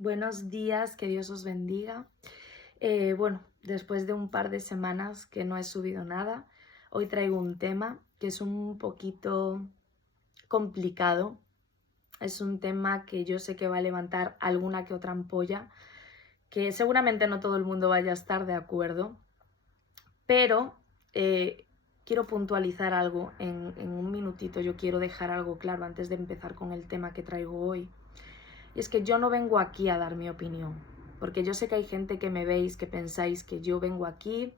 Buenos días, que Dios os bendiga. Después de un par de semanas que no he subido nada, hoy traigo un tema que es un poquito complicado. Es un tema que yo sé que va a levantar alguna que otra ampolla, que seguramente no todo el mundo vaya a estar de acuerdo, pero quiero puntualizar algo en un minutito. Yo quiero dejar algo claro antes de empezar con el tema que traigo hoy. Y es que yo no vengo aquí a dar mi opinión, porque yo sé que hay gente que me veis que pensáis que yo vengo aquí,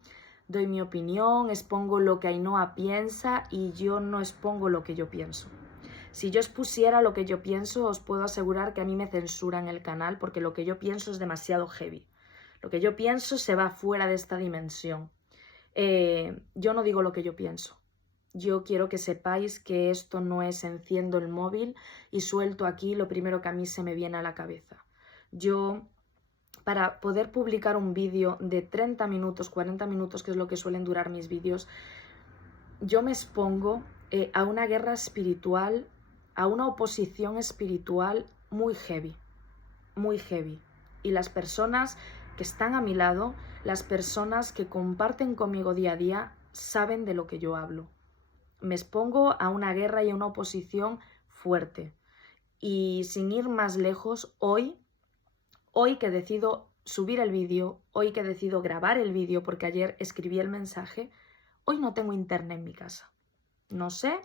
doy mi opinión, expongo lo que Ainhoa piensa y yo no expongo lo que yo pienso. Si yo expusiera lo que yo pienso, os puedo asegurar que a mí me censuran el canal porque lo que yo pienso es demasiado heavy. Lo que yo pienso se va fuera de esta dimensión. Yo no digo lo que yo pienso. Yo quiero que sepáis que esto no es enciendo el móvil y suelto aquí lo primero que a mí se me viene a la cabeza. Yo, para poder publicar un vídeo de 30 minutos, 40 minutos, que es lo que suelen durar mis vídeos, yo me expongo a una guerra espiritual, a una oposición espiritual muy heavy, muy heavy. Y las personas que están a mi lado, las personas que comparten conmigo día a día, saben de lo que yo hablo. Me expongo a una guerra y a una oposición fuerte. Y sin ir más lejos, hoy que decido subir el vídeo, hoy que decido grabar el vídeo, porque ayer escribí el mensaje, hoy no tengo internet en mi casa. No sé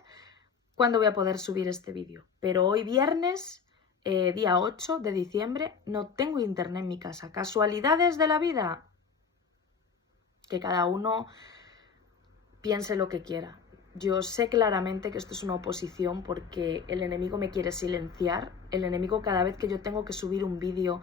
cuándo voy a poder subir este vídeo, pero hoy viernes, día 8 de diciembre, no tengo internet en mi casa. ¿Casualidades de la vida? Que cada uno piense lo que quiera. Yo sé claramente que esto es una oposición porque el enemigo me quiere silenciar. El enemigo, cada vez que yo tengo que subir un vídeo,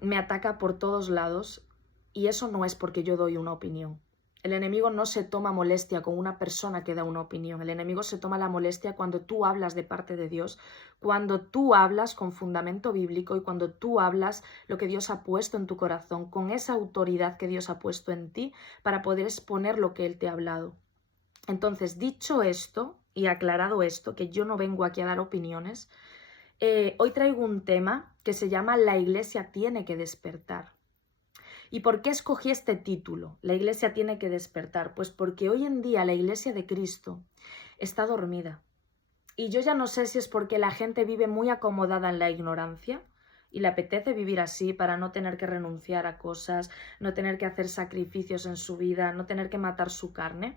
me ataca por todos lados, y eso no es porque yo doy una opinión. El enemigo no se toma molestia con una persona que da una opinión. El enemigo se toma la molestia cuando tú hablas de parte de Dios, cuando tú hablas con fundamento bíblico y cuando tú hablas lo que Dios ha puesto en tu corazón, con esa autoridad que Dios ha puesto en ti para poder exponer lo que Él te ha hablado. Entonces, dicho esto y aclarado esto, que yo no vengo aquí a dar opiniones, hoy traigo un tema que se llama La Iglesia tiene que despertar. ¿Y por qué escogí este título? La Iglesia tiene que despertar. Pues porque hoy en día la Iglesia de Cristo está dormida. Y yo ya no sé si es porque la gente vive muy acomodada en la ignorancia y le apetece vivir así para no tener que renunciar a cosas, no tener que hacer sacrificios en su vida, no tener que matar su carne,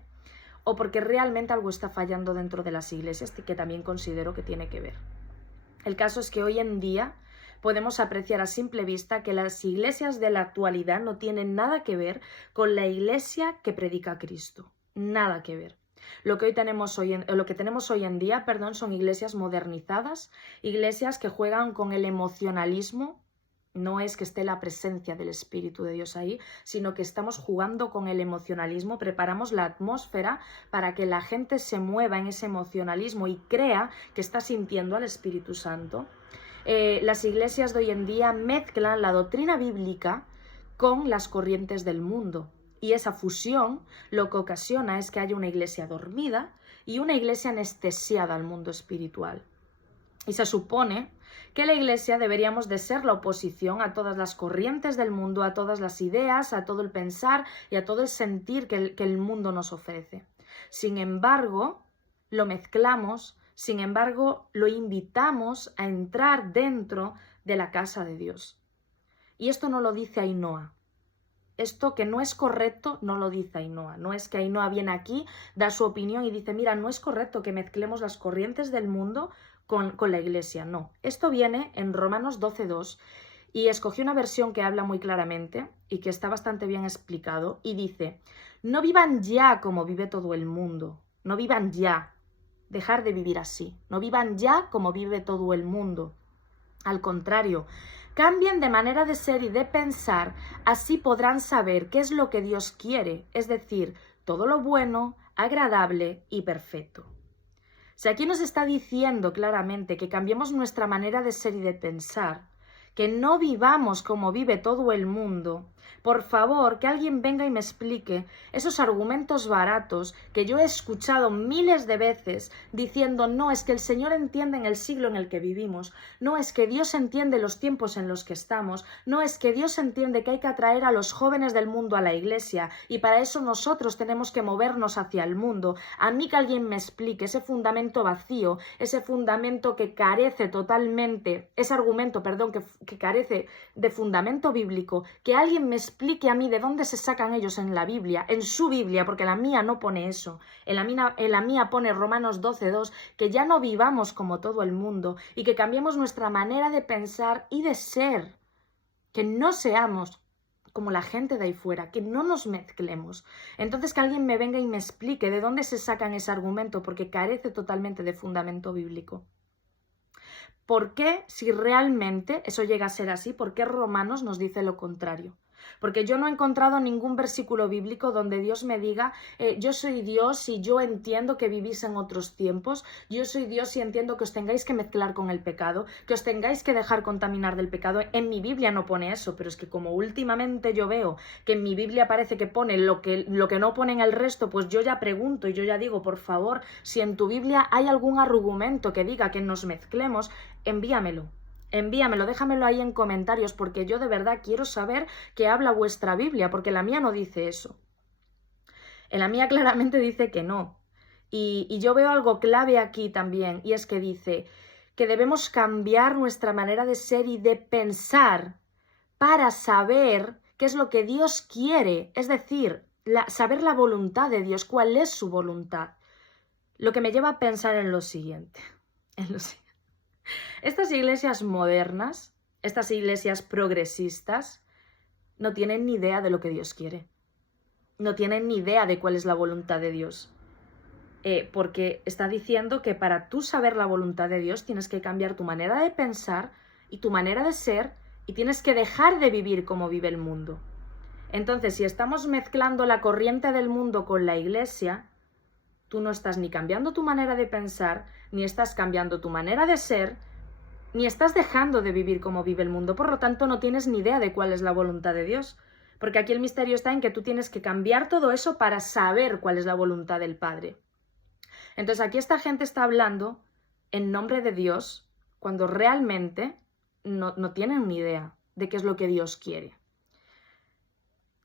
o porque realmente algo está fallando dentro de las iglesias, que también considero que tiene que ver. El caso es que hoy en día podemos apreciar a simple vista que las iglesias de la actualidad no tienen nada que ver con la iglesia que predica Cristo. Nada que ver. Lo que tenemos hoy en día, son iglesias modernizadas, iglesias que juegan con el emocionalismo. No es que esté la presencia del Espíritu de Dios ahí, sino que estamos jugando con el emocionalismo, preparamos la atmósfera para que la gente se mueva en ese emocionalismo y crea que está sintiendo al Espíritu Santo. Las iglesias de hoy en día mezclan la doctrina bíblica con las corrientes del mundo. Y esa fusión lo que ocasiona es que haya una iglesia dormida y una iglesia anestesiada al mundo espiritual. Y se supone que la Iglesia deberíamos de ser la oposición a todas las corrientes del mundo, a todas las ideas, a todo el pensar y a todo el sentir que el mundo nos ofrece. Sin embargo, lo mezclamos, sin embargo, lo invitamos a entrar dentro de la casa de Dios. Y esto no lo dice Ainhoa. Esto que no es correcto no lo dice Ainhoa. No es que Ainhoa viene aquí, da su opinión y dice, mira, no es correcto que mezclemos las corrientes del mundo con la Iglesia. No, esto viene en Romanos 12:2 y escogí una versión que habla muy claramente y que está bastante bien explicado y dice, no vivan ya como vive todo el mundo, no vivan ya, dejar de vivir así, no vivan ya como vive todo el mundo. Al contrario, cambien de manera de ser y de pensar, así podrán saber qué es lo que Dios quiere, es decir, todo lo bueno, agradable y perfecto. Si aquí nos está diciendo claramente que cambiemos nuestra manera de ser y de pensar, que no vivamos como vive todo el mundo, Por favor, que alguien venga y me explique esos argumentos baratos que yo he escuchado miles de veces diciendo no, es que el Señor entiende en el siglo en el que vivimos, no, es que Dios entiende los tiempos en los que estamos, no, es que Dios entiende que hay que atraer a los jóvenes del mundo a la iglesia y para eso nosotros tenemos que movernos hacia el mundo. A mí que alguien me explique ese fundamento vacío, ese fundamento que carece totalmente, ese argumento, perdón, que carece de fundamento bíblico, que alguien me explique a mí de dónde se sacan ellos en la Biblia, en su Biblia, porque la mía no pone eso. En la mía pone Romanos 12:2, que ya no vivamos como todo el mundo y que cambiemos nuestra manera de pensar y de ser, que no seamos como la gente de ahí fuera, que no nos mezclemos. Entonces que alguien me venga y me explique de dónde se sacan ese argumento, porque carece totalmente de fundamento bíblico. ¿Por qué, si realmente eso llega a ser así, por qué Romanos nos dice lo contrario? Porque yo no he encontrado ningún versículo bíblico donde Dios me diga yo soy Dios y yo entiendo que vivís en otros tiempos, yo soy Dios y entiendo que os tengáis que mezclar con el pecado, que os tengáis que dejar contaminar del pecado. En mi Biblia no pone eso, pero es que como últimamente yo veo que en mi Biblia parece que pone lo que no pone en el resto, pues yo ya pregunto y yo ya digo, por favor, si en tu Biblia hay algún argumento que diga que nos mezclemos, envíamelo. Envíamelo, déjamelo ahí en comentarios, porque yo de verdad quiero saber qué habla vuestra Biblia, porque la mía no dice eso. En la mía claramente dice que no. Y yo veo algo clave aquí también, y es que dice que debemos cambiar nuestra manera de ser y de pensar para saber qué es lo que Dios quiere, es decir, saber la voluntad de Dios, cuál es su voluntad. Lo que me lleva a pensar en lo siguiente. Estas iglesias modernas, estas iglesias progresistas, no tienen ni idea de lo que Dios quiere. No tienen ni idea de cuál es la voluntad de Dios. Porque está diciendo que para tú saber la voluntad de Dios tienes que cambiar tu manera de pensar y tu manera de ser y tienes que dejar de vivir como vive el mundo. Entonces, si estamos mezclando la corriente del mundo con la iglesia, tú no estás ni cambiando tu manera de pensar, ni estás cambiando tu manera de ser, ni estás dejando de vivir como vive el mundo. Por lo tanto, no tienes ni idea de cuál es la voluntad de Dios. Porque aquí el misterio está en que tú tienes que cambiar todo eso para saber cuál es la voluntad del Padre. Entonces, aquí esta gente está hablando en nombre de Dios cuando realmente no tienen ni idea de qué es lo que Dios quiere.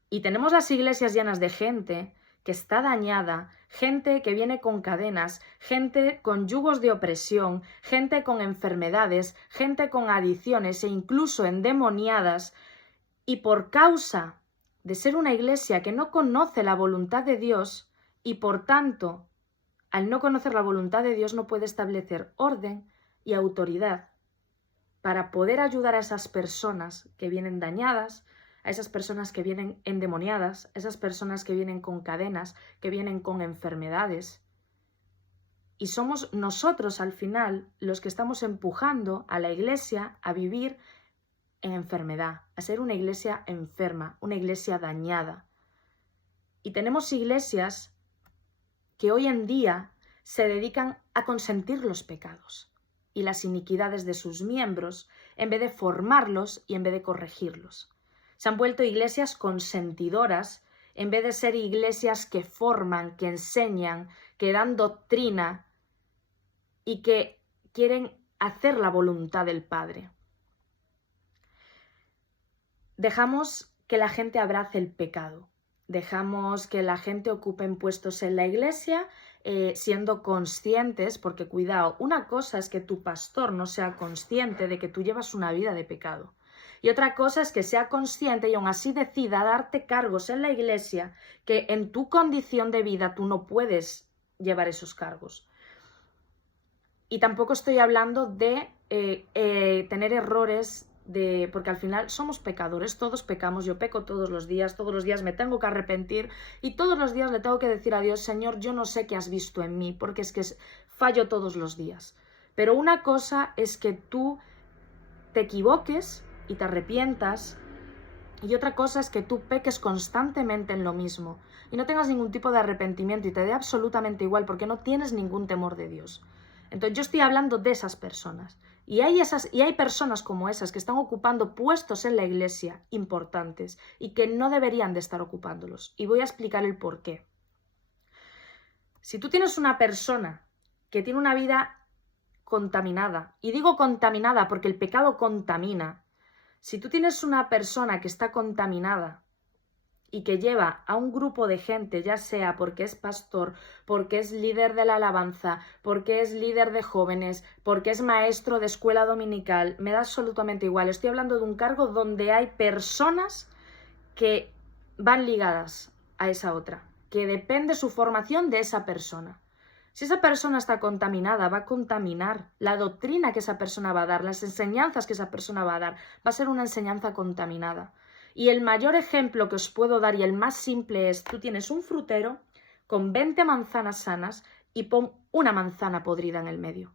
Y tenemos las iglesias llenas de gente que está dañada, gente que viene con cadenas, gente con yugos de opresión, gente con enfermedades, gente con adicciones e incluso endemoniadas, y por causa de ser una iglesia que no conoce la voluntad de Dios y por tanto, al no conocer la voluntad de Dios no puede establecer orden y autoridad para poder ayudar a esas personas que vienen dañadas, a esas personas que vienen endemoniadas, a esas personas que vienen con cadenas, que vienen con enfermedades. Y somos nosotros al final los que estamos empujando a la iglesia a vivir en enfermedad, a ser una iglesia enferma, una iglesia dañada. Y tenemos iglesias que hoy en día se dedican a consentir los pecados y las iniquidades de sus miembros en vez de formarlos y en vez de corregirlos. Se han vuelto iglesias consentidoras en vez de ser iglesias que forman, que enseñan, que dan doctrina y que quieren hacer la voluntad del Padre. Dejamos que la gente abrace el pecado. Dejamos que la gente ocupe puestos en la iglesia siendo conscientes, porque cuidado, una cosa es que tu pastor no sea consciente de que tú llevas una vida de pecado. Y otra cosa es que sea consciente y aún así decida darte cargos en la iglesia que en tu condición de vida tú no puedes llevar esos cargos. Y tampoco estoy hablando de tener errores, porque al final somos pecadores, todos pecamos, yo peco todos los días me tengo que arrepentir y todos los días le tengo que decir a Dios, Señor, yo no sé qué has visto en mí, porque es que fallo todos los días. Pero una cosa es que tú te equivoques y te arrepientas, y otra cosa es que tú peques constantemente en lo mismo y no tengas ningún tipo de arrepentimiento y te dé absolutamente igual porque no tienes ningún temor de Dios. Entonces yo estoy hablando de esas personas Y hay personas como esas que están ocupando puestos en la iglesia importantes y que no deberían de estar ocupándolos. Y voy a explicar el por qué. Si tú tienes una persona que tiene una vida contaminada, y digo contaminada porque el pecado contamina, si tú tienes una persona que está contaminada y que lleva a un grupo de gente, ya sea porque es pastor, porque es líder de la alabanza, porque es líder de jóvenes, porque es maestro de escuela dominical, me da absolutamente igual. Estoy hablando de un cargo donde hay personas que van ligadas a esa otra, que depende su formación de esa persona. Si esa persona está contaminada, va a contaminar la doctrina que esa persona va a dar, las enseñanzas que esa persona va a dar, va a ser una enseñanza contaminada. Y el mayor ejemplo que os puedo dar y el más simple es, tú tienes un frutero con 20 manzanas sanas y pon una manzana podrida en el medio.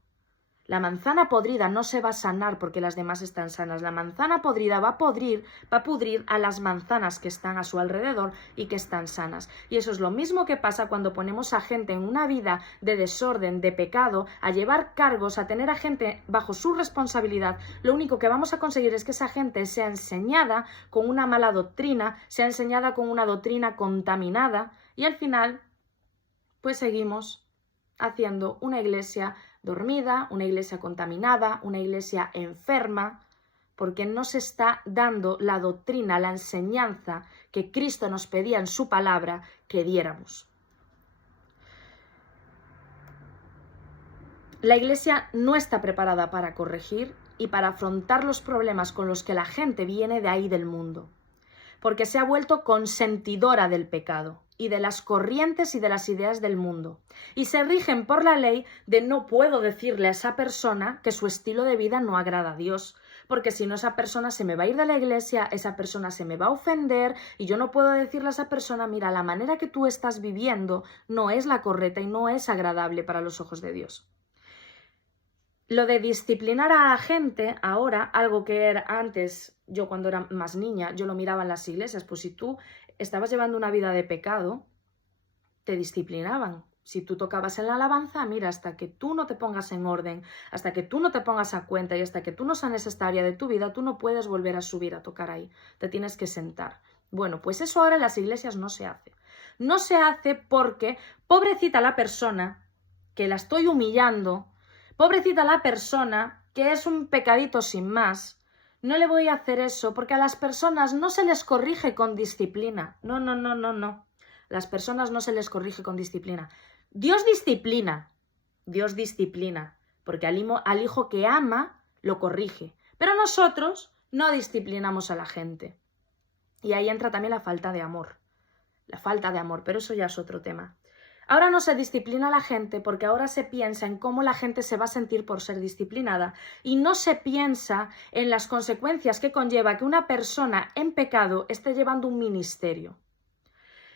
La manzana podrida no se va a sanar porque las demás están sanas. La manzana podrida va a pudrir a las manzanas que están a su alrededor y que están sanas. Y eso es lo mismo que pasa cuando ponemos a gente en una vida de desorden, de pecado, a llevar cargos, a tener a gente bajo su responsabilidad. Lo único que vamos a conseguir es que esa gente sea enseñada con una mala doctrina, sea enseñada con una doctrina contaminada y al final pues seguimos haciendo una iglesia dormida, una iglesia contaminada, una iglesia enferma, porque no se está dando la doctrina, la enseñanza que Cristo nos pedía en su palabra que diéramos. La iglesia no está preparada para corregir y para afrontar los problemas con los que la gente viene de ahí del mundo, porque se ha vuelto consentidora del pecado y de las corrientes y de las ideas del mundo, y se rigen por la ley de no puedo decirle a esa persona que su estilo de vida no agrada a Dios, porque si no esa persona se me va a ir de la iglesia, esa persona se me va a ofender y yo no puedo decirle a esa persona, mira, la manera que tú estás viviendo no es la correcta y no es agradable para los ojos de Dios. Lo de disciplinar a la gente, ahora, algo que era antes, yo cuando era más niña, yo lo miraba en las iglesias, pues si tú estabas llevando una vida de pecado, te disciplinaban. Si tú tocabas en la alabanza, mira, hasta que tú no te pongas en orden, hasta que tú no te pongas a cuenta y hasta que tú no sanes esta área de tu vida, tú no puedes volver a subir a tocar ahí, te tienes que sentar. Bueno, pues eso ahora en las iglesias no se hace. No se hace porque, pobrecita la persona que la estoy humillando, pobrecita la persona que es un pecadito sin más, no le voy a hacer eso porque a las personas no se les corrige con disciplina. No. Las personas no se les corrige con disciplina. Dios disciplina, porque al hijo que ama lo corrige. Pero nosotros no disciplinamos a la gente. Y ahí entra también la falta de amor. La falta de amor, pero eso ya es otro tema. Ahora no se disciplina a la gente porque ahora se piensa en cómo la gente se va a sentir por ser disciplinada y no se piensa en las consecuencias que conlleva que una persona en pecado esté llevando un ministerio.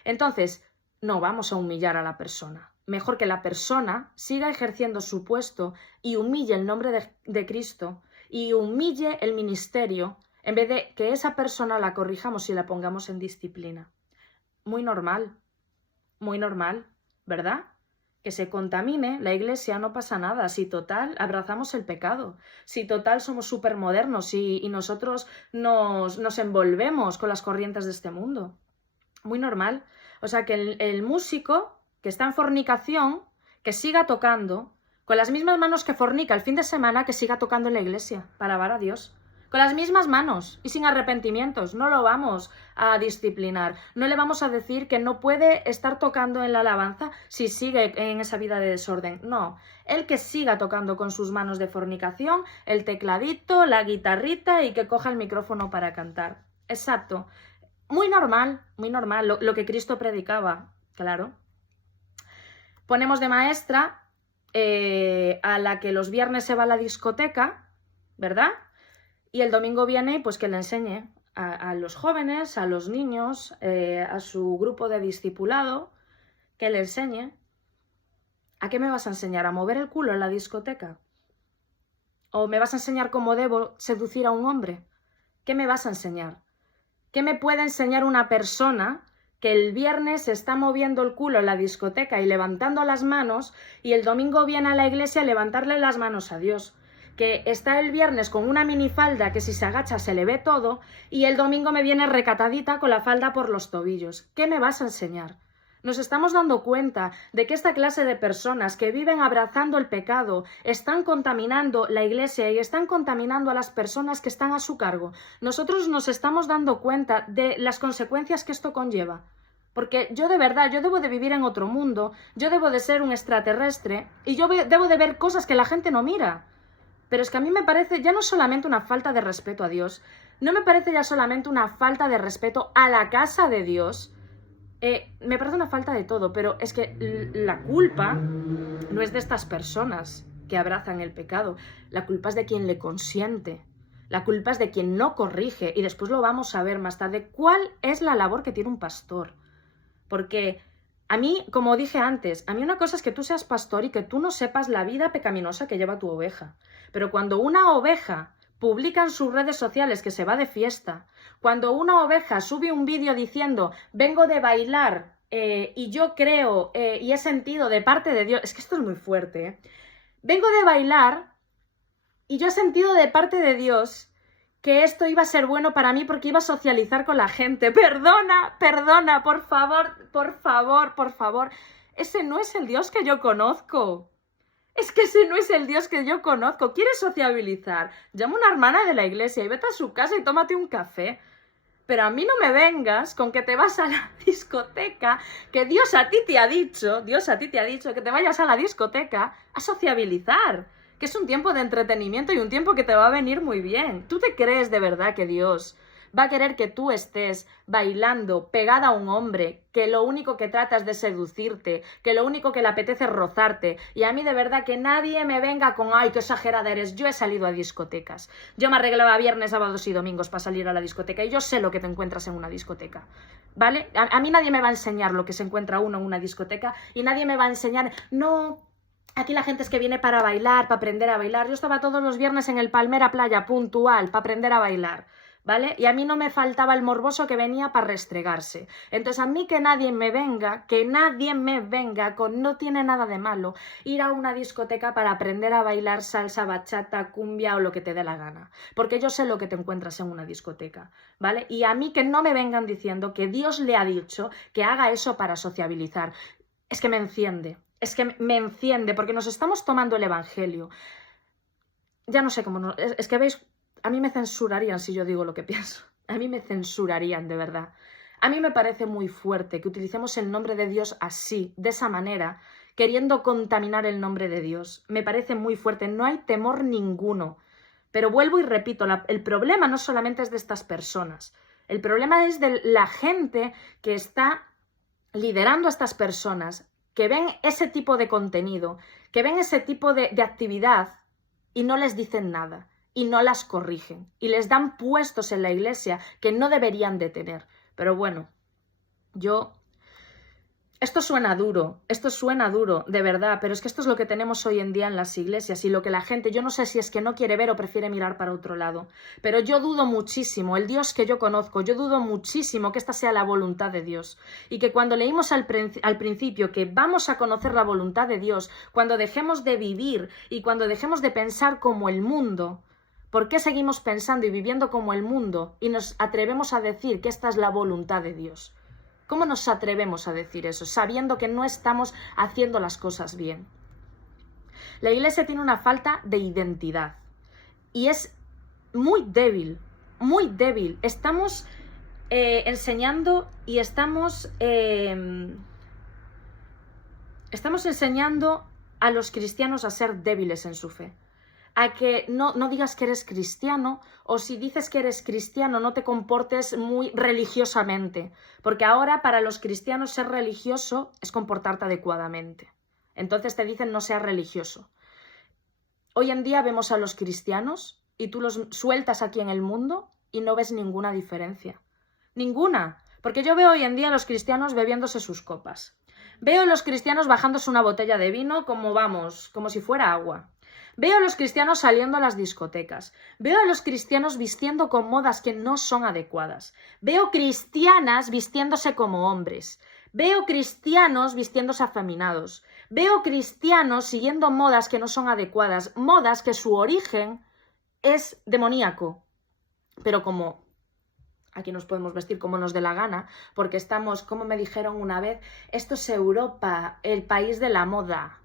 Entonces, no vamos a humillar a la persona. Mejor que la persona siga ejerciendo su puesto y humille el nombre de Cristo y humille el ministerio en vez de que esa persona la corrijamos y la pongamos en disciplina. Muy normal, ¿verdad? Que se contamine la iglesia no pasa nada, si total abrazamos el pecado, si total somos súper modernos y nosotros nos envolvemos con las corrientes de este mundo. Muy normal. O sea que el músico que está en fornicación, que siga tocando, con las mismas manos que fornica el fin de semana, que siga tocando en la iglesia, para alabar a Dios. Con las mismas manos y sin arrepentimientos. No lo vamos a disciplinar. No le vamos a decir que no puede estar tocando en la alabanza si sigue en esa vida de desorden. No, el que siga tocando con sus manos de fornicación, el tecladito, la guitarrita y que coja el micrófono para cantar. Exacto. Muy normal, lo que Cristo predicaba, claro. Ponemos de maestra a la que los viernes se va a la discoteca, ¿verdad? Y el domingo viene pues que le enseñe a los jóvenes, a los niños, a su grupo de discipulado, que le enseñe. ¿A qué me vas a enseñar? ¿A mover el culo en la discoteca? ¿O me vas a enseñar cómo debo seducir a un hombre? ¿Qué me vas a enseñar? ¿Qué me puede enseñar una persona que el viernes está moviendo el culo en la discoteca y levantando las manos y el domingo viene a la iglesia a levantarle las manos a Dios? que está el viernes con una minifalda que si se agacha se le ve todo y el domingo me viene recatadita con la falda por los tobillos. ¿Qué me vas a enseñar? Nos estamos dando cuenta de que esta clase de personas que viven abrazando el pecado están contaminando la iglesia y están contaminando a las personas que están a su cargo. Nosotros nos estamos dando cuenta de las consecuencias que esto conlleva. Porque yo de verdad, yo debo de vivir en otro mundo, yo debo de ser un extraterrestre y yo debo de ver cosas que la gente no mira. Pero es que a mí me parece ya no solamente una falta de respeto a Dios, no me parece ya solamente una falta de respeto a la casa de Dios. Me parece una falta de todo, pero es que la culpa no es de estas personas que abrazan el pecado, la culpa es de quien le consiente, la culpa es de quien no corrige, y después lo vamos a ver más tarde, cuál es la labor que tiene un pastor. Porque a mí, como dije antes, a mí una cosa es que tú seas pastor y que tú no sepas la vida pecaminosa que lleva tu oveja, pero cuando una oveja publica en sus redes sociales que se va de fiesta, cuando una oveja sube un vídeo diciendo vengo de bailar y yo creo y he sentido de parte de Dios, es que esto es muy fuerte, vengo de bailar y yo he sentido de parte de Dios que esto iba a ser bueno para mí porque iba a socializar con la gente. Perdona, por favor, ese no es el Dios que yo conozco. Es que ese no es el Dios que yo conozco. ¿Quieres sociabilizar? Llama a una hermana de la iglesia y vete a su casa y tómate un café. Pero a mí no me vengas con que te vas a la discoteca, que Dios a ti te ha dicho que te vayas a la discoteca a sociabilizar, que es un tiempo de entretenimiento y un tiempo que te va a venir muy bien. ¿Tú te crees de verdad que Dios va a querer que tú estés bailando pegada a un hombre que lo único que trata es de seducirte, que lo único que le apetece es rozarte? Y a mí de verdad que nadie me venga con ¡ay, qué exagerada eres! Yo he salido a discotecas. Yo me arreglaba viernes, sábados y domingos para salir a la discoteca y yo sé lo que te encuentras en una discoteca, ¿vale? A mí nadie me va a enseñar lo que se encuentra uno en una discoteca y nadie me va a enseñar, no... Aquí la gente es que viene para bailar, para aprender a bailar. Yo estaba todos los viernes en el Palmera Playa, puntual, para aprender a bailar, ¿vale? Y a mí no me faltaba el morboso que venía para restregarse. Entonces a mí que nadie me venga con no tiene nada de malo ir a una discoteca para aprender a bailar salsa, bachata, cumbia o lo que te dé la gana. Porque yo sé lo que te encuentras en una discoteca, ¿vale? Y a mí que no me vengan diciendo que Dios le ha dicho que haga eso para sociabilizar. Es que me enciende. Es que me enciende, porque nos estamos tomando el evangelio. Ya no sé cómo... No, es que veis, a mí me censurarían si yo digo lo que pienso. A mí me censurarían, de verdad. A mí me parece muy fuerte que utilicemos el nombre de Dios así, de esa manera, queriendo contaminar el nombre de Dios. Me parece muy fuerte, no hay temor ninguno. Pero vuelvo y repito, el problema no solamente es de estas personas. El problema es de la gente que está liderando a estas personas, que ven ese tipo de contenido, que ven ese tipo de actividad y no les dicen nada, y no las corrigen, y les dan puestos en la iglesia que no deberían de tener. Pero bueno, esto suena duro, de verdad, pero es que esto es lo que tenemos hoy en día en las iglesias y lo que la gente, yo no sé si es que no quiere ver o prefiere mirar para otro lado, pero yo dudo muchísimo, el Dios que yo conozco, yo dudo muchísimo que esta sea la voluntad de Dios y que cuando leímos al principio que vamos a conocer la voluntad de Dios, cuando dejemos de vivir y cuando dejemos de pensar como el mundo, ¿por qué seguimos pensando y viviendo como el mundo y nos atrevemos a decir que esta es la voluntad de Dios? ¿Cómo nos atrevemos a decir eso, sabiendo que no estamos haciendo las cosas bien? La iglesia tiene una falta de identidad y es muy débil, muy débil. Estamos enseñando y estamos enseñando a los cristianos a ser débiles en su fe. A que no digas que eres cristiano, o si dices que eres cristiano no te comportes muy religiosamente, porque ahora para los cristianos ser religioso es comportarte adecuadamente. Entonces te dicen no seas religioso. Hoy en día vemos a los cristianos y tú los sueltas aquí en el mundo y no ves ninguna diferencia. Ninguna, porque yo veo hoy en día a los cristianos bebiéndose sus copas. Veo a los cristianos bajándose una botella de vino como si fuera agua. Veo a los cristianos saliendo a las discotecas. Veo a los cristianos vistiendo con modas que no son adecuadas. Veo cristianas vistiéndose como hombres. Veo cristianos vistiéndose afeminados. Veo cristianos siguiendo modas que no son adecuadas, modas que su origen es demoníaco. Pero como aquí nos podemos vestir como nos dé la gana, porque estamos, como me dijeron una vez, esto es Europa, el país de la moda.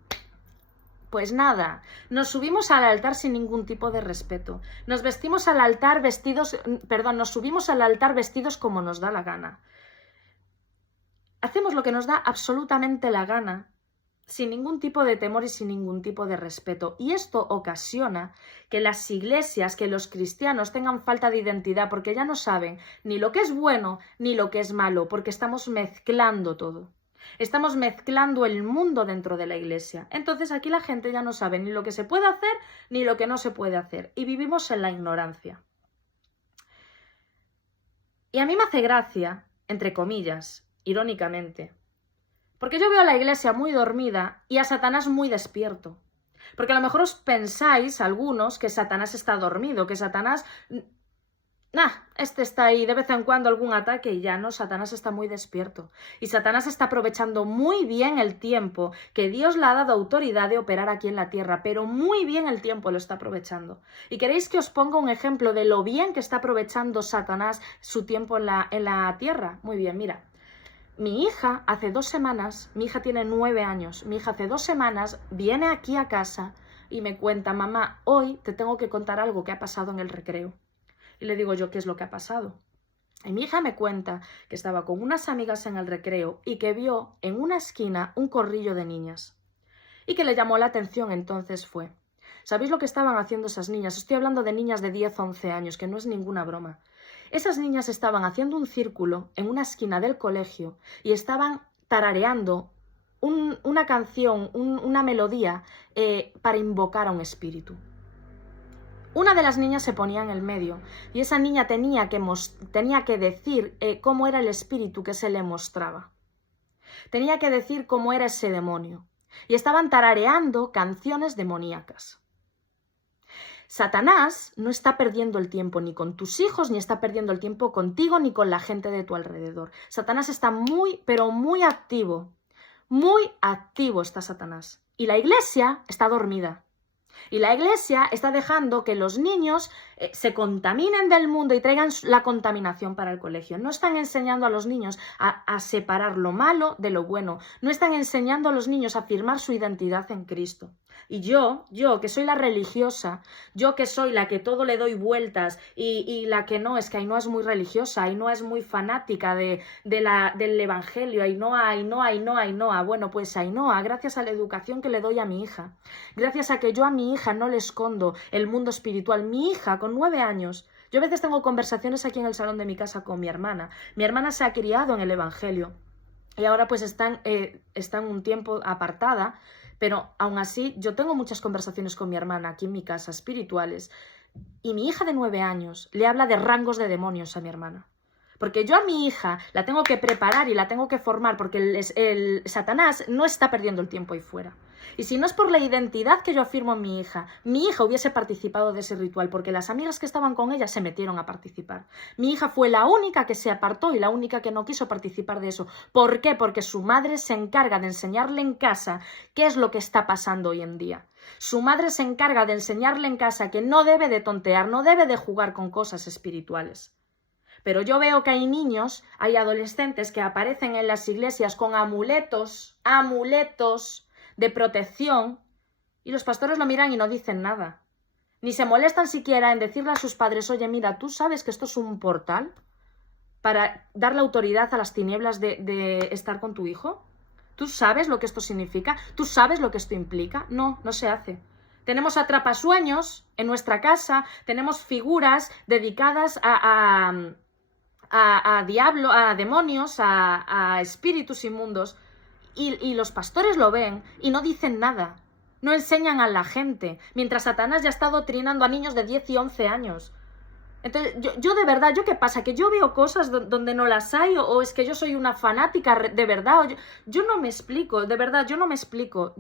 Pues nada, nos subimos al altar sin ningún tipo de respeto. Nos vestimos al altar vestidos, nos subimos al altar vestidos como nos da la gana. Hacemos lo que nos da absolutamente la gana, sin ningún tipo de temor y sin ningún tipo de respeto. Y esto ocasiona que las iglesias, que los cristianos tengan falta de identidad, porque ya no saben ni lo que es bueno ni lo que es malo, porque estamos mezclando todo. Estamos mezclando el mundo dentro de la iglesia. Entonces aquí la gente ya no sabe ni lo que se puede hacer ni lo que no se puede hacer. Y vivimos en la ignorancia. Y a mí me hace gracia, entre comillas, irónicamente, porque yo veo a la iglesia muy dormida y a Satanás muy despierto. Porque a lo mejor os pensáis, algunos, que Satanás está dormido, que Satanás... este está ahí de vez en cuando algún ataque y ya no, Satanás está muy despierto. Y Satanás está aprovechando muy bien el tiempo que Dios le ha dado autoridad de operar aquí en la tierra, pero muy bien el tiempo lo está aprovechando. ¿Y queréis que os ponga un ejemplo de lo bien que está aprovechando Satanás su tiempo en la tierra? Muy bien, mira. Mi hija hace 2 semanas, mi hija tiene 9 años, mi hija hace 2 semanas viene aquí a casa y me cuenta, mamá, hoy te tengo que contar algo que ha pasado en el recreo. Y le digo yo, ¿qué es lo que ha pasado? Y mi hija me cuenta que estaba con unas amigas en el recreo y que vio en una esquina un corrillo de niñas. Y que le llamó la atención, entonces fue. ¿Sabéis lo que estaban haciendo esas niñas? Estoy hablando de niñas de 10 o 11 años, que no es ninguna broma. Esas niñas estaban haciendo un círculo en una esquina del colegio y estaban tarareando una canción, una melodía para invocar a un espíritu. Una de las niñas se ponía en el medio y esa niña tenía que decir cómo era el espíritu que se le mostraba. Tenía que decir cómo era ese demonio. Y estaban tarareando canciones demoníacas. Satanás no está perdiendo el tiempo ni con tus hijos, ni está perdiendo el tiempo contigo, ni con la gente de tu alrededor. Satanás está muy, pero muy activo. Muy activo está Satanás. Y la iglesia está dormida. Y la iglesia está dejando que los niños se contaminen del mundo y traigan la contaminación para el colegio. No están enseñando a los niños a separar lo malo de lo bueno. No están enseñando a los niños a afirmar su identidad en Cristo. Y yo que soy la religiosa, yo que soy la que todo le doy vueltas y la que no, es que Ainhoa es muy religiosa, Ainhoa es muy fanática del evangelio, Ainhoa. Bueno, pues Ainhoa, gracias a la educación que le doy a mi hija, gracias a que yo a mi hija no le escondo el mundo espiritual, mi hija con 9 años, yo a veces tengo conversaciones aquí en el salón de mi casa con mi hermana se ha criado en el evangelio y ahora pues está un tiempo apartada. Pero aún así, yo tengo muchas conversaciones con mi hermana aquí en mi casa, espirituales, y mi hija de 9 años le habla de rangos de demonios a mi hermana. Porque yo a mi hija la tengo que preparar y la tengo que formar porque el Satanás no está perdiendo el tiempo ahí fuera. Y si no es por la identidad que yo afirmo en mi hija hubiese participado de ese ritual porque las amigas que estaban con ella se metieron a participar. Mi hija fue la única que se apartó y la única que no quiso participar de eso. ¿Por qué? Porque su madre se encarga de enseñarle en casa qué es lo que está pasando hoy en día. Su madre se encarga de enseñarle en casa que no debe de tontear, no debe de jugar con cosas espirituales. Pero yo veo que hay niños, hay adolescentes que aparecen en las iglesias con amuletos de protección y los pastores lo miran y no dicen nada. Ni se molestan siquiera en decirle a sus padres, oye, mira, ¿tú sabes que esto es un portal para darle autoridad a las tinieblas de estar con tu hijo? ¿Tú sabes lo que esto significa? ¿Tú sabes lo que esto implica? No, no se hace. Tenemos atrapasueños en nuestra casa, tenemos figuras dedicadas a demonios, a espíritus inmundos, y los pastores lo ven y no dicen nada, no enseñan a la gente, mientras Satanás ya está adoctrinando a niños de 10 y 11 años. Entonces, yo de verdad, ¿yo qué pasa? ¿Que yo veo cosas donde no las hay? ¿O es que yo soy una fanática de verdad? Yo no me explico, de verdad, yo no me explico.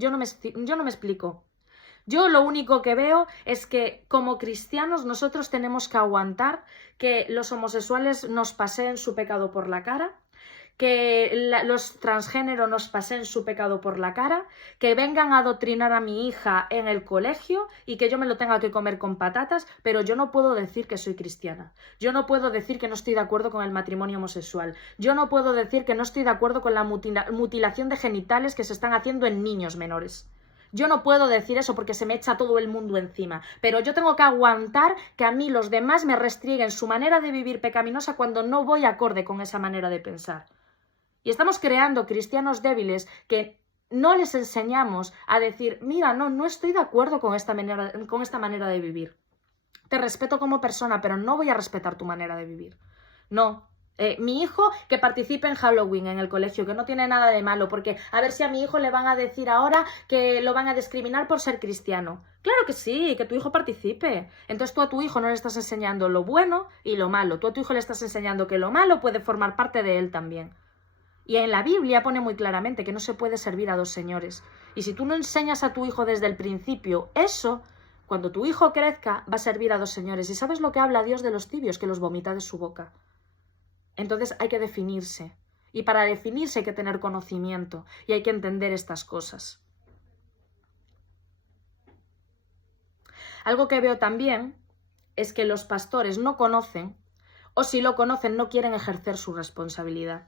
Yo lo único que veo es que como cristianos nosotros tenemos que aguantar que los homosexuales nos paseen su pecado por la cara, que los transgéneros nos pasen su pecado por la cara, que vengan a adoctrinar a mi hija en el colegio y que yo me lo tenga que comer con patatas, pero yo no puedo decir que soy cristiana. Yo no puedo decir que no estoy de acuerdo con el matrimonio homosexual. Yo no puedo decir que no estoy de acuerdo con la mutilación de genitales que se están haciendo en niños menores. Yo no puedo decir eso porque se me echa todo el mundo encima, pero yo tengo que aguantar que a mí los demás me restrieguen su manera de vivir pecaminosa cuando no voy acorde con esa manera de pensar. Y estamos creando cristianos débiles que no les enseñamos a decir, mira, no estoy de acuerdo con esta manera de vivir. Te respeto como persona, pero no voy a respetar tu manera de vivir. No. Mi hijo que participe en Halloween en el colegio, que no tiene nada de malo, porque a ver si a mi hijo le van a decir ahora que lo van a discriminar por ser cristiano. Claro que sí, que tu hijo participe. Entonces tú a tu hijo no le estás enseñando lo bueno y lo malo. Tú a tu hijo le estás enseñando que lo malo puede formar parte de él también. Y en la Biblia pone muy claramente que no se puede servir a dos señores. Y si tú no enseñas a tu hijo desde el principio eso, cuando tu hijo crezca va a servir a dos señores. ¿Y sabes lo que habla Dios de los tibios? Que los vomita de su boca. Entonces hay que definirse. Y para definirse hay que tener conocimiento y hay que entender estas cosas. Algo que veo también es que los pastores no conocen, o si lo conocen no quieren ejercer su responsabilidad.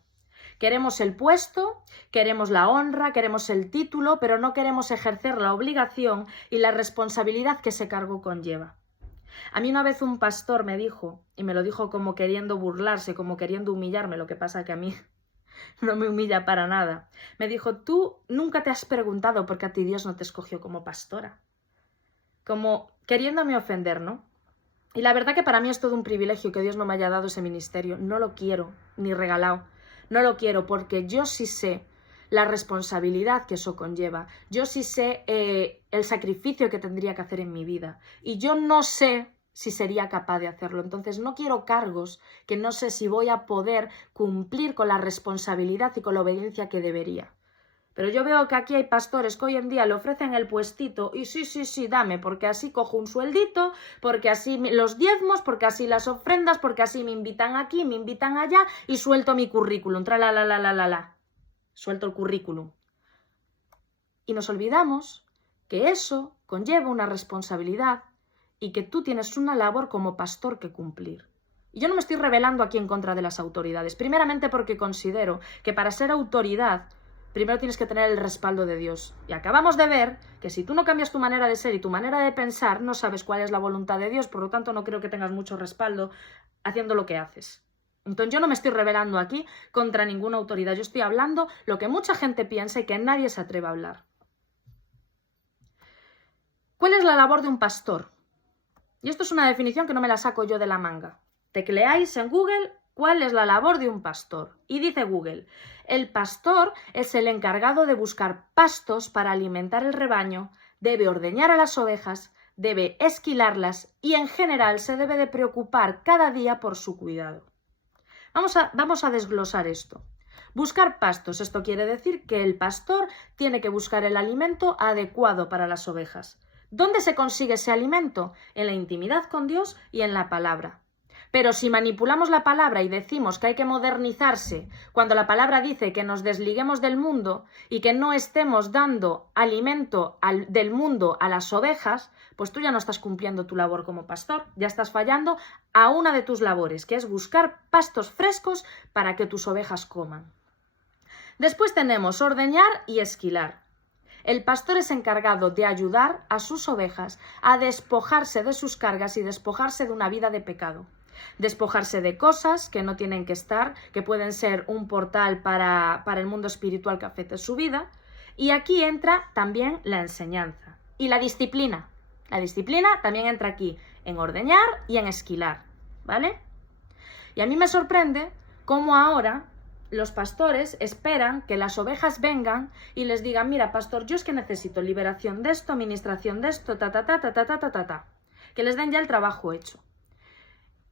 Queremos el puesto, queremos la honra, queremos el título, pero no queremos ejercer la obligación y la responsabilidad que ese cargo conlleva. A mí una vez un pastor me dijo, y me lo dijo como queriendo burlarse, como queriendo humillarme, lo que pasa que a mí no me humilla para nada. Me dijo, tú nunca te has preguntado por qué a ti Dios no te escogió como pastora. Como queriéndome ofender, ¿no? Y la verdad que para mí es todo un privilegio que Dios no me haya dado ese ministerio. No lo quiero, ni regalado. No lo quiero porque yo sí sé la responsabilidad que eso conlleva. Yo sí sé el sacrificio que tendría que hacer en mi vida. Y yo no sé si sería capaz de hacerlo. Entonces no quiero cargos que no sé si voy a poder cumplir con la responsabilidad y con la obediencia que debería. Pero yo veo que aquí hay pastores que hoy en día le ofrecen el puestito y sí, dame, porque así cojo un sueldito, porque así los diezmos, porque así las ofrendas, porque así me invitan aquí, me invitan allá y suelto mi currículum. Suelto el currículum. Y nos olvidamos que eso conlleva una responsabilidad y que tú tienes una labor como pastor que cumplir. Y yo no me estoy rebelando aquí en contra de las autoridades, primeramente porque considero que para ser autoridad primero tienes que tener el respaldo de Dios. Y acabamos de ver que si tú no cambias tu manera de ser y tu manera de pensar, no sabes cuál es la voluntad de Dios, por lo tanto no creo que tengas mucho respaldo haciendo lo que haces. Entonces yo no me estoy rebelando aquí contra ninguna autoridad, yo estoy hablando lo que mucha gente piensa y que nadie se atreve a hablar. ¿Cuál es la labor de un pastor? Y esto es una definición que no me la saco yo de la manga. Tecleáis en Google ¿cuál es la labor de un pastor? Y dice Google, el pastor es el encargado de buscar pastos para alimentar el rebaño, debe ordeñar a las ovejas, debe esquilarlas y en general se debe de preocupar cada día por su cuidado. Vamos a desglosar esto. Buscar pastos, esto quiere decir que el pastor tiene que buscar el alimento adecuado para las ovejas. ¿Dónde se consigue ese alimento? En la intimidad con Dios y en la palabra. Pero si manipulamos la palabra y decimos que hay que modernizarse, cuando la palabra dice que nos desliguemos del mundo y que no estemos dando alimento del mundo a las ovejas, pues tú ya no estás cumpliendo tu labor como pastor, ya estás fallando a una de tus labores, que es buscar pastos frescos para que tus ovejas coman. Después tenemos ordeñar y esquilar. El pastor es encargado de ayudar a sus ovejas a despojarse de sus cargas y despojarse de una vida de pecado. Despojarse de cosas que no tienen que estar, que pueden ser un portal para el mundo espiritual que afecte su vida. Y aquí entra también la enseñanza y la disciplina. La disciplina también entra aquí, en ordeñar y en esquilar, ¿vale? Y a mí me sorprende cómo ahora los pastores esperan que las ovejas vengan y les digan, mira, pastor, yo es que necesito liberación de esto, administración de esto, que les den ya el trabajo hecho.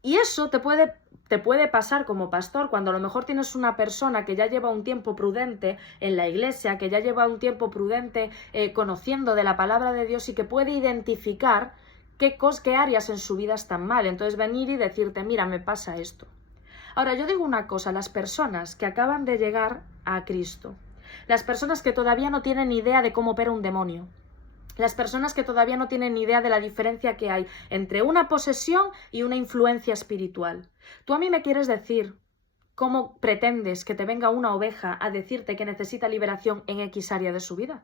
Y eso te puede pasar como pastor cuando a lo mejor tienes una persona que ya lleva un tiempo prudente en la iglesia, que ya lleva un tiempo prudente conociendo de la palabra de Dios y que puede identificar qué áreas en su vida están mal. Entonces venir y decirte, mira, me pasa esto. Ahora, yo digo una cosa, las personas que acaban de llegar a Cristo, las personas que todavía no tienen ni idea de cómo opera un demonio, las personas que todavía no tienen ni idea de la diferencia que hay entre una posesión y una influencia espiritual. Tú a mí me quieres decir cómo pretendes que te venga una oveja a decirte que necesita liberación en X área de su vida.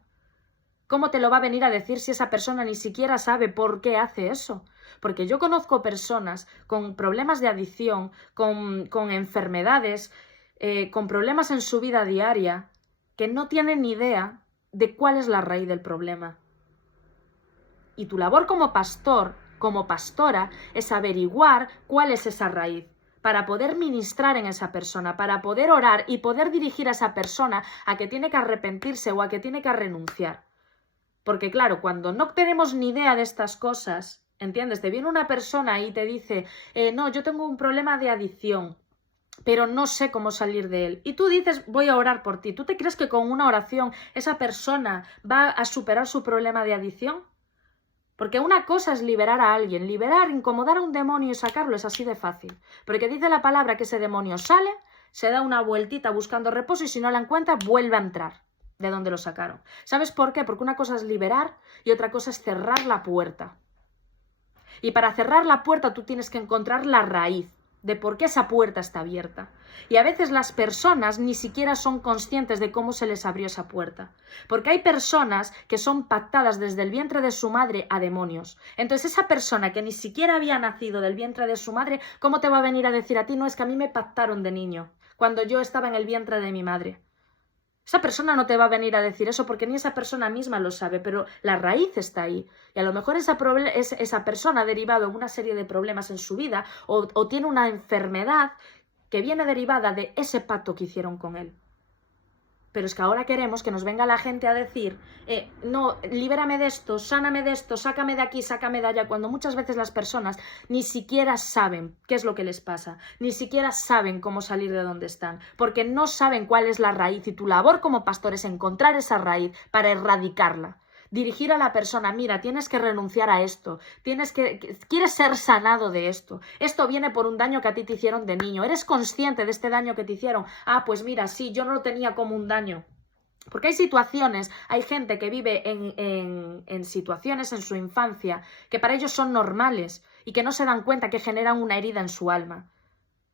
¿Cómo te lo va a venir a decir si esa persona ni siquiera sabe por qué hace eso? Porque yo conozco personas con problemas de adicción, con enfermedades, con problemas en su vida diaria, que no tienen ni idea de cuál es la raíz del problema. Y tu labor como pastor, como pastora, es averiguar cuál es esa raíz, para poder ministrar en esa persona, para poder orar y poder dirigir a esa persona a que tiene que arrepentirse o a que tiene que renunciar. Porque claro, cuando no tenemos ni idea de estas cosas, ¿entiendes? Te viene una persona y te dice, no, yo tengo un problema de adicción, pero no sé cómo salir de él. Y tú dices, voy a orar por ti. ¿Tú te crees que con una oración esa persona va a superar su problema de adicción? Porque una cosa es liberar a alguien, incomodar a un demonio y sacarlo es así de fácil. Porque dice la palabra que ese demonio sale, se da una vueltita buscando reposo y si no la encuentra, vuelve a entrar de donde lo sacaron. ¿Sabes por qué? Porque una cosa es liberar y otra cosa es cerrar la puerta. Y para cerrar la puerta tú tienes que encontrar la raíz de por qué esa puerta está abierta. Y a veces las personas ni siquiera son conscientes de cómo se les abrió esa puerta. Porque hay personas que son pactadas desde el vientre de su madre a demonios. Entonces esa persona que ni siquiera había nacido del vientre de su madre, ¿cómo te va a venir a decir a ti? No, es que a mí me pactaron de niño, cuando yo estaba en el vientre de mi madre. Esa persona no te va a venir a decir eso porque ni esa persona misma lo sabe, pero la raíz está ahí. Y a lo mejor esa persona ha derivado en una serie de problemas en su vida o tiene una enfermedad que viene derivada de ese pacto que hicieron con él. Pero es que ahora queremos que nos venga la gente a decir, no, libérame de esto, sáname de esto, sácame de aquí, sácame de allá, cuando muchas veces las personas ni siquiera saben qué es lo que les pasa, ni siquiera saben cómo salir de donde están, porque no saben cuál es la raíz y tu labor como pastor es encontrar esa raíz para erradicarla. Dirigir a la persona, mira, tienes que renunciar a esto, quieres ser sanado de esto, esto viene por un daño que a ti te hicieron de niño, ¿eres consciente de este daño que te hicieron? Ah, pues mira, sí, yo no lo tenía como un daño. Porque hay situaciones, hay gente que vive en situaciones en su infancia que para ellos son normales y que no se dan cuenta que generan una herida en su alma.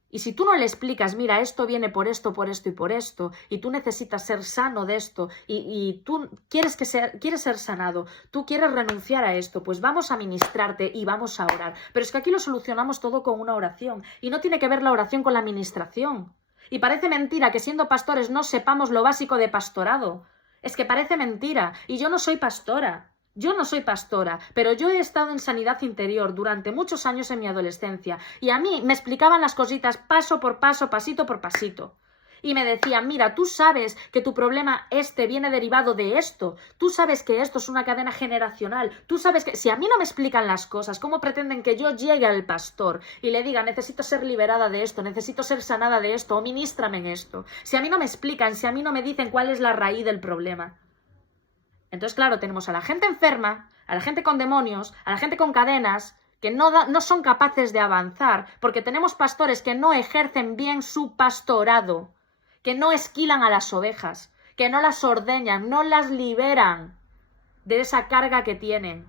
Y si tú no le explicas, mira, esto viene por esto y por esto, y tú necesitas ser sano de esto, y tú quieres ser sanado, tú quieres renunciar a esto, pues vamos a ministrarte y vamos a orar. Pero es que aquí lo solucionamos todo con una oración, y no tiene que ver la oración con la ministración. Y parece mentira que siendo pastores no sepamos lo básico de pastorado. Es que parece mentira, y yo no soy pastora. Yo no soy pastora, pero yo he estado en sanidad interior durante muchos años en mi adolescencia y a mí me explicaban las cositas paso por paso, pasito por pasito. Y me decían, mira, tú sabes que tu problema viene derivado de esto, tú sabes que esto es una cadena generacional, tú sabes que si a mí no me explican las cosas, ¿cómo pretenden que yo llegue al pastor y le diga, necesito ser liberada de esto, necesito ser sanada de esto o ministrame en esto? Si a mí no me explican, si a mí no me dicen cuál es la raíz del problema. Entonces, claro, tenemos a la gente enferma, a la gente con demonios, a la gente con cadenas, que no son capaces de avanzar, porque tenemos pastores que no ejercen bien su pastorado, que no esquilan a las ovejas, que no las ordeñan, no las liberan de esa carga que tienen.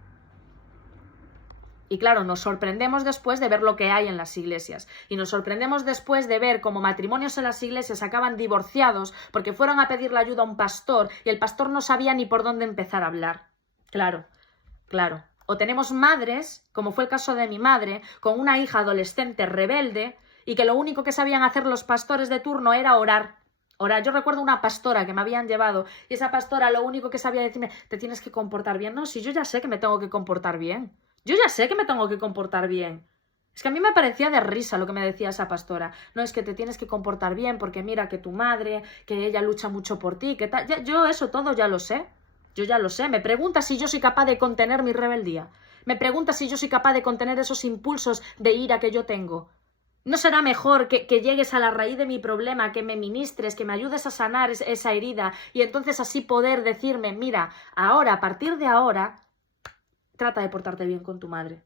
Y claro, nos sorprendemos después de ver lo que hay en las iglesias. Y nos sorprendemos después de ver cómo matrimonios en las iglesias acaban divorciados porque fueron a pedirle ayuda a un pastor y el pastor no sabía ni por dónde empezar a hablar. Claro, claro. O tenemos madres, como fue el caso de mi madre, con una hija adolescente rebelde y que lo único que sabían hacer los pastores de turno era orar. Yo recuerdo una pastora que me habían llevado y esa pastora lo único que sabía decirme, te tienes que comportar bien. No, si yo ya sé que me tengo que comportar bien. Yo ya sé que me tengo que comportar bien. Es que a mí me parecía de risa lo que me decía esa pastora. No, es que te tienes que comportar bien porque mira que tu madre, que ella lucha mucho por ti, que tal. Yo eso todo ya lo sé. Yo ya lo sé. Me pregunta si yo soy capaz de contener mi rebeldía. Me pregunta si yo soy capaz de contener esos impulsos de ira que yo tengo. ¿No será mejor que llegues a la raíz de mi problema, que me ministres, que me ayudes a sanar esa herida y entonces así poder decirme, mira, ahora, a partir de ahora, trata de portarte bien con tu madre.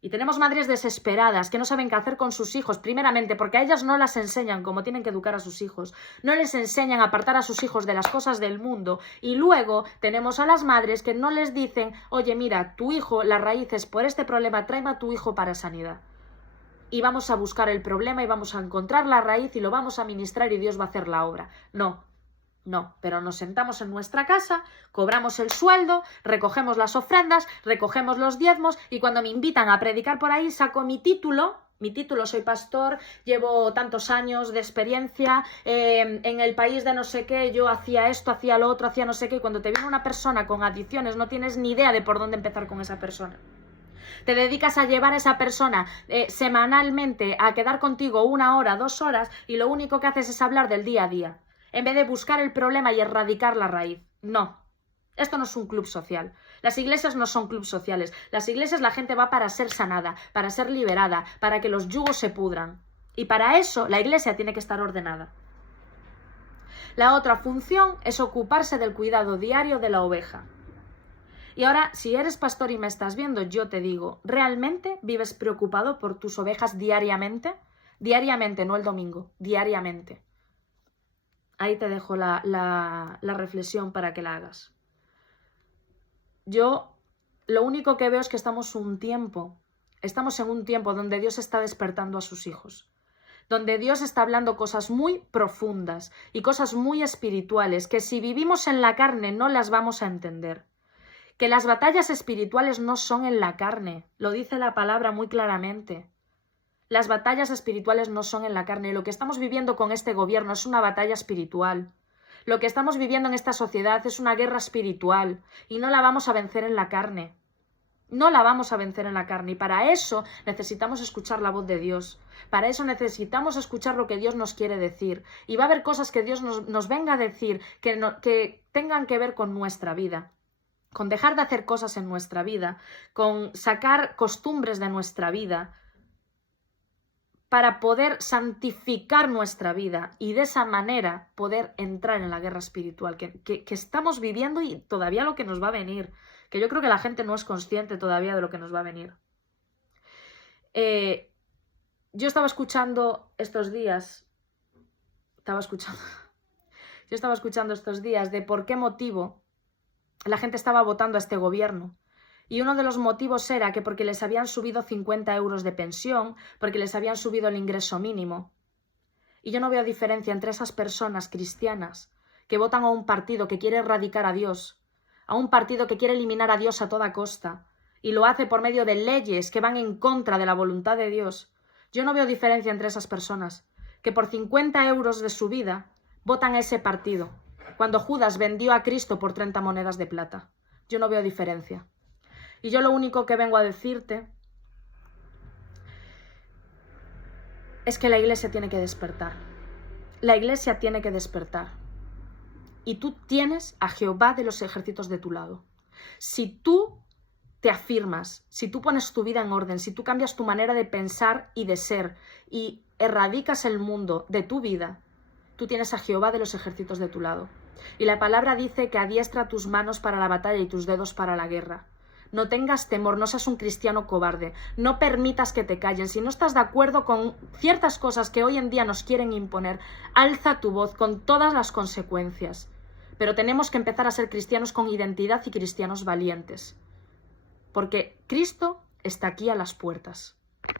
Y tenemos madres desesperadas que no saben qué hacer con sus hijos, primeramente porque a ellas no las enseñan cómo tienen que educar a sus hijos, no les enseñan a apartar a sus hijos de las cosas del mundo, y luego tenemos a las madres que no les dicen, oye, mira, tu hijo, la raíz es por este problema, tráeme a tu hijo para sanidad. Y vamos a buscar el problema y vamos a encontrar la raíz y lo vamos a ministrar y Dios va a hacer la obra. No, pero nos sentamos en nuestra casa, cobramos el sueldo, recogemos las ofrendas, recogemos los diezmos y cuando me invitan a predicar por ahí saco mi título, soy pastor, llevo tantos años de experiencia, en el país de no sé qué, yo hacía esto, hacía lo otro, hacía no sé qué, y cuando te viene una persona con adicciones no tienes ni idea de por dónde empezar con esa persona. Te dedicas a llevar a esa persona semanalmente a quedar contigo 1 hora, 2 horas y lo único que haces es hablar del día a día, en vez de buscar el problema y erradicar la raíz. No, esto no es un club social. Las iglesias no son clubs sociales. Las iglesias la gente va para ser sanada, para ser liberada, para que los yugos se pudran. Y para eso la iglesia tiene que estar ordenada. La otra función es ocuparse del cuidado diario de la oveja. Y ahora, si eres pastor y me estás viendo, yo te digo, ¿realmente vives preocupado por tus ovejas diariamente? Diariamente, no el domingo, diariamente. Ahí te dejo la reflexión para que la hagas. Yo lo único que veo es que estamos en un tiempo donde Dios está despertando a sus hijos, donde Dios está hablando cosas muy profundas y cosas muy espirituales que si vivimos en la carne no las vamos a entender. Que las batallas espirituales no son en la carne, lo dice la palabra muy claramente. Las batallas espirituales no son en la carne. Lo que estamos viviendo con este gobierno es una batalla espiritual. Lo que estamos viviendo en esta sociedad es una guerra espiritual y no la vamos a vencer en la carne. No la vamos a vencer en la carne y para eso necesitamos escuchar la voz de Dios. Para eso necesitamos escuchar lo que Dios nos quiere decir. Y va a haber cosas que Dios nos venga a decir que tengan que ver con nuestra vida. Con dejar de hacer cosas en nuestra vida, con sacar costumbres de nuestra vida, para poder santificar nuestra vida y de esa manera poder entrar en la guerra espiritual que estamos viviendo y todavía lo que nos va a venir, que yo creo que la gente no es consciente todavía de lo que nos va a venir. Yo estaba escuchando estos días de por qué motivo la gente estaba votando a este gobierno. Y uno de los motivos era que porque les habían subido 50 euros de pensión, porque les habían subido el ingreso mínimo. Y yo no veo diferencia entre esas personas cristianas que votan a un partido que quiere erradicar a Dios, a un partido que quiere eliminar a Dios a toda costa, y lo hace por medio de leyes que van en contra de la voluntad de Dios. Yo no veo diferencia entre esas personas, que por 50 euros de su vida votan a ese partido, cuando Judas vendió a Cristo por 30 monedas de plata. Yo no veo diferencia. Y yo lo único que vengo a decirte es que la iglesia tiene que despertar. La iglesia tiene que despertar. Y tú tienes a Jehová de los ejércitos de tu lado. Si tú te afirmas, si tú pones tu vida en orden, si tú cambias tu manera de pensar y de ser y erradicas el mundo de tu vida, tú tienes a Jehová de los ejércitos de tu lado. Y la palabra dice que adiestra tus manos para la batalla y tus dedos para la guerra. No tengas temor, no seas un cristiano cobarde, no permitas que te callen. Si no estás de acuerdo con ciertas cosas que hoy en día nos quieren imponer, alza tu voz con todas las consecuencias. Pero tenemos que empezar a ser cristianos con identidad y cristianos valientes. Porque Cristo está aquí a las puertas.